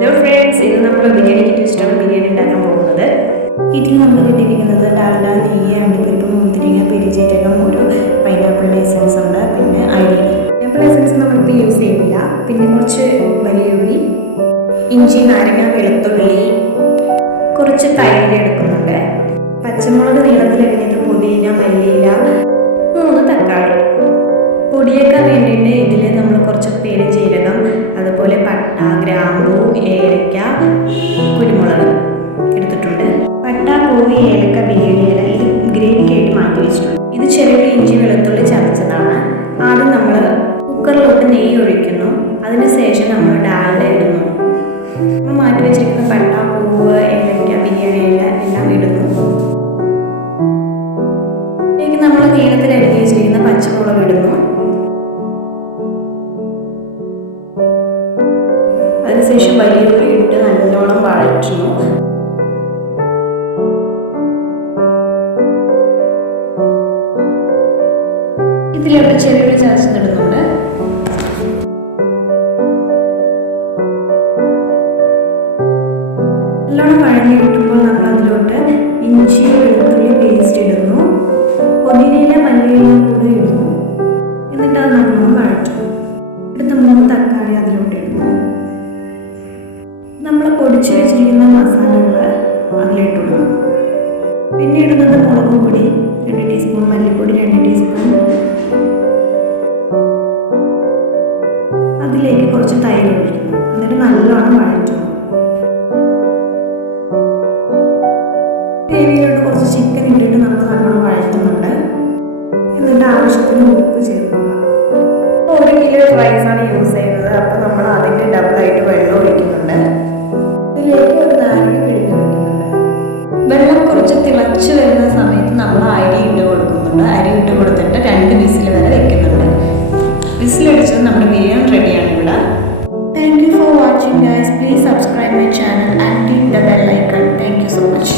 Hello friends, ഇന്ന് നമ്മൾ ബിരിയാണി ഇഷ്ടമാണ് ബിരിയാണി ഉണ്ടാക്കാൻ പോകുന്നത്. ഇതിൽ നമ്മൾ ഇട്ടിരിക്കുന്നത് ഡാൽഡ, നെയ്യ്, അണ്ടിപ്പരിപ്പ്, മുന്തിരിങ്ങ, പെരിഞ്ജീരകം, ഒരു പൈനാപ്പിളിൻ്റെ എസൻസ് ഉണ്ട്, പിന്നെ അരി. പൈനാപ്പിൾ എസൻസ് നമ്മളിപ്പോൾ യൂസ് ചെയ്യുന്നില്ല. പിന്നെ കുറച്ച് വലിയ ഉള്ളി, ഇഞ്ചി, നാരങ്ങ, വെളുത്തുള്ളി, കുറച്ച് തൈര് എടുക്കുന്നുണ്ട്, പച്ചമുളക് നീളത്തിലരിഞ്ഞത്, പുതിന, മല്ലിയില, 3 തക്കാളി. പൊടിയേക്കാൻ വേണ്ടിയിട്ട് ഇതിൽ നമ്മൾ കുറച്ച് പെരുംജീരകം, അതുപോലെ പട്ട, ഗ്രാമ്പൂ, ഏലക്ക, കുരുമുളക് എടുത്തിട്ടുണ്ട്. പട്ട, പൂവ്, ഏലക്ക, ബിരിയാണി ഇല ഇത് ഗ്രേവിക്കായിട്ട് മാറ്റി വെച്ചിട്ടുണ്ട്. ഇത് ചെറിയ ഇഞ്ചി, വെളുത്തുള്ളി ചതച്ചതാണ്. ആദ്യം നമ്മൾ കുക്കറിലോട്ട് നെയ്യ് ഒഴിക്കുന്നു. അതിനുശേഷം നമ്മൾ ഡാൽഡ ഇടുന്നു. നമ്മൾ മാറ്റി വെച്ചിരിക്കുന്ന പട്ട, പൂവ്, ഏലക്ക, ബിരിയാണി ഇല എല്ലാം ഇടുന്നു. ഇതിലേക്ക് നമ്മൾ നീളത്തിൽ അരിഞ്ഞ് വെച്ചിരിക്കുന്ന പച്ചമുളക് ഇടുന്നു. അതിനുശേഷം വലിയ ഉള്ളി ഇട്ട് നല്ലോണം വഴറ്റുന്നു. ഇതിലോട്ട് ചെറിയ ചതച്ചിടുന്നുണ്ട്. നല്ലോണം വഴങ്ങി കിട്ടുമ്പോൾ നമ്മൾ അതിലോട്ട് ഇഞ്ചി, വെളുത്തുള്ളി പേസ്റ്റ് ഇടുന്നു. പുതിനയില, മല്ലിയില കൂടെ ഇടുന്നു. എന്നിട്ട് അത് നല്ലോണം വഴറ്റുന്നു. അടുത്ത 3 തക്കാളി അതിലോട്ട് ഇടുന്നു. നമ്മൾ പൊടിച്ചു വെച്ചിരിക്കുന്ന മസാലകൾ അതിലിട്ടുള്ളൂ. പിന്നെ ഇടുന്നത് മുളക് പൊടി 2 ടീസ്പൂൺ, മല്ലിപ്പൊടി 2 ടീസ്പൂൺ. അതിലേക്ക് കുറച്ച് തൈര് ഒഴിക്കുന്നു. എന്നിട്ട് നല്ലോണം വഴറ്റുന്നു. ഗ്രേവിയിലോട്ട് കുറച്ച് ചിക്കൻ ഇട്ടിട്ട് നമ്മൾ നല്ലോണം വഴറ്റുന്നുണ്ട്. എന്നിട്ട് ആവശ്യത്തിന് ഉപ്പ് ചേർക്കുക. 1 കിലോ റൈസാണ് യൂസ് ചെയ്യുന്നത്. അപ്പോൾ നമ്മൾ അതിൻ്റെ ഡബിളായിട്ട് വെള്ളം ഒഴിക്കുന്നുണ്ട്. ഇതിലേക്ക് ഒരു നാരങ്ങ പിഴിഞ്ഞ് ഒഴിക്കുന്നുണ്ട്. വെള്ളം കുറച്ച് തിളച്ച് വരുന്ന സമയത്ത് നമ്മൾ അരി ഇട്ട് കൊടുക്കുന്നുണ്ട്. അരി ഇട്ട് കൊടുത്തിട്ട് 2 വിസിൽ വരെ വെക്കുന്നുണ്ട്. വിസിലടിച്ചത് നമ്മുടെ ബിരിയാണി റെഡിയാണ് ഇവിടെ. Thank you for watching guys. Please subscribe my channel and click the bell icon. Thank you so much.